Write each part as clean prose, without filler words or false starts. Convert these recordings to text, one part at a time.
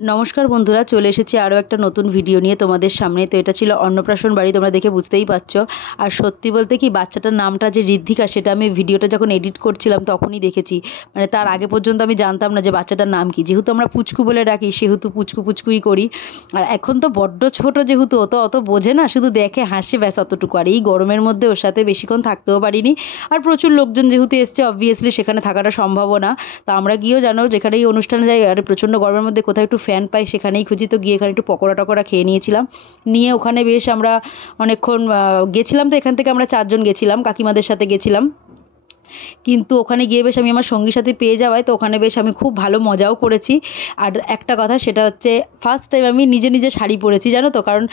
নমস্কার বন্ধুরা, চলে এসেছি আরও একটা নতুন ভিডিও নিয়ে তোমাদের সামনে। তো এটা ছিল অন্নপ্রাশন বাড়ি, তোমরা দেখে বুঝতেই পারছো। আর সত্যি বলতে কি, বাচ্চাটার নামটা যে ঋদ্ধিকা, সেটা আমি ভিডিওটা যখন এডিট করছিলাম তখনই দেখেছি। মানে তার আগে পর্যন্ত আমি জানতাম না যে বাচ্চাটার নাম কি। যেহেতু আমরা পুচকু বলে ডাকি, সেহেতু পুচকু পুচকুই করি। আর এখন তো বড্ড ছোট, যেহেতু অত বোঝে না, শুধু দেখে হাসে, ব্যাস অতটুকু। আর এই গরমের মধ্যে ওর সাথে বেশিক্ষণ থাকতেও পারিনি। আর প্রচুর লোকজন যেহেতু এসছে, অবভিয়াসলি সেখানে থাকাটা সম্ভবও না। তো আমরা গিয়েও জানো, যেখানে এই অনুষ্ঠানে যাই, আর প্রচণ্ড গরমের মধ্যে কোথাও একটু ফ্যান পাই সেখানেই খুঁজি। তো গিয়ে এখানে একটু পকোড়া টকোড়া খেয়ে নিয়েছিলাম। নিয়ে ওখানে বেশ আমরা অনেকক্ষণ গেছিলাম। তো এখান থেকে আমরা 4জন গেছিলাম, কাকিমাদের সাথে গেছিলাম। কিন্তু ওখানে গিয়ে বেশ আমি আমার সঙ্গী সাথী পেয়ে যাওয়ায় তো ওখানে বেশ আমি খুব ভালো মজাও করেছি। আর একটা কথা, সেটা হচ্ছে ফার্স্ট টাইম আমি নিজে নিজে শাড়ি পরেছি, জানো তো। কারণ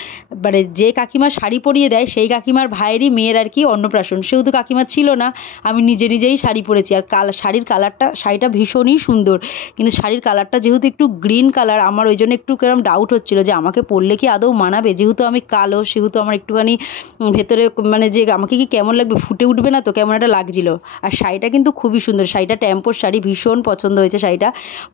মানে যে কাকিমা শাড়ি পরিয়ে দেয়, সেই কাকিমার ভাইয়েরই মেয়ের আর কি অন্নপ্রাশন, সেহেতু কাকিমা ছিল না। আমি নিজে নিজেই শাড়ি পরেছি। আর শাড়ির কালারটা, শাড়িটা ভীষণই সুন্দর, কিন্তু শাড়ির কালারটা যেহেতু একটু গ্রিন কালার, আমার ওই জন্য একটু কেরম ডাউট হচ্ছিলো যে আমাকে পরলে কি আদৌ মানাবে। যেহেতু আমি কালো, সেহেতু আমার একটুখানি ভেতরে মানে যে আমাকে কি কেমন লাগবে, ফুটে উঠবে না তো, কেমন একটা লাগছিলো। আর শাড়িটা কিন্তু খুবই সুন্দর, শাড়িটা টেম্পোর শাড়ি, ভীষণ পছন্দ হয়েছে শাড়িটা।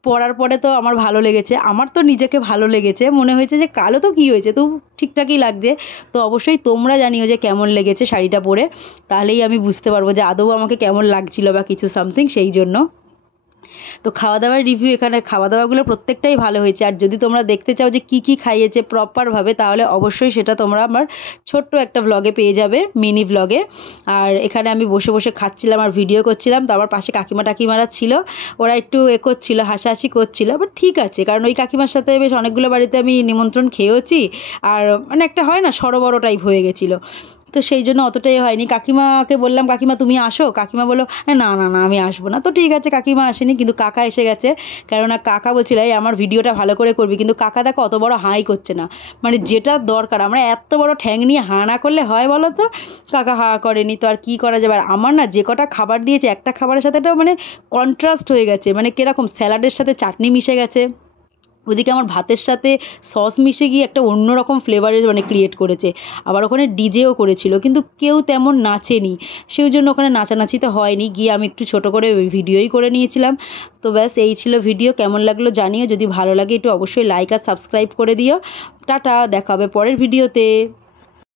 পরার পরে তো আমার ভালো লেগেছে, আমার তো নিজেকে ভালো লেগেছে, মনে হয়েছে যে কালো তো কী হয়েছে, তো ঠিকঠাকই লাগছে। তো অবশ্যই তোমরা জানিও যে কেমন লেগেছে শাড়িটা পরে, তাহলেই আমি বুঝতে পারবো যে আদৌ আমাকে কেমন লাগছিল বা কিছু সামথিং, সেই জন্য। তো খাওয়া দাওয়ার রিভিউ, এখানে খাওয়া দাওয়াগুলো প্রত্যেকটাই ভালো হয়েছে। আর যদি তোমরা দেখতে চাও যে কী কী খাইয়েছে প্রপারভাবে, তাহলে অবশ্যই সেটা তোমরা আমার ছোট্ট একটা ব্লগে পেয়ে যাবে, মিনি ব্লগে। আর এখানে আমি বসে বসে খাচ্ছিলাম আর ভিডিও করছিলাম। তো আমার পাশে টাকিমারা ছিল, ওরা একটু করছিল, হাসাহাসি করছিল। বাট ঠিক আছে, কারণ ওই কাকিমার সাথে বেশ অনেকগুলো বাড়িতে আমি নিমন্ত্রণ খেয়েওছি। আর মানে একটা হয় না, সরবরাহ টাইপ হয়ে গেছিলো। তো সেই জন্য অতটাই হয়নি। কাকিমাকে বললাম, কাকিমা তুমি আসো। কাকিমা বললো না না না, আমি আসবো না। তো ঠিক আছে, কাকিমা আসেনি, কিন্তু কাকা এসে গেছে। কেননা কাকা বলছিল এই আমার ভিডিওটা ভালো করে করবি, কিন্তু কাকা দেখো অত বড় হাই করছে না। মানে যেটা দরকার, আমরা এত বড় ঠ্যাং নিয়ে হা না করলে হয় বলো তো। কাকা হা করেনি, তো আর কী করা যাবে। আর আমার না যে কটা খাবার দিয়েছে, একটা খাবারের সাথে একটা মানে কন্ট্রাস্ট হয়ে গেছে, মানে কীরকম স্যালাডের সাথে চাটনি মিশে গেছে। ওদিকে আমার ভাতের সাথে সস মিশে গিয়ে একটা অন্যরকম ফ্লেভারের মানে ক্রিয়েট করেছে। আবার ওখানে ডিজেও করেছিল, কিন্তু কেউ তেমন নাচেনি, সেই জন্য ওখানে নাচানাচি তো হয়নি। গিয়ে আমি একটু ছোটো করে ভিডিওই করে নিয়েছিলাম। তো ব্যাস এই ছিল ভিডিও। কেমন লাগলো জানিও, যদি ভালো লাগে একটু অবশ্যই লাইক আর সাবস্ক্রাইব করে দিও। টাটা, দেখা হবে পরের ভিডিওতে।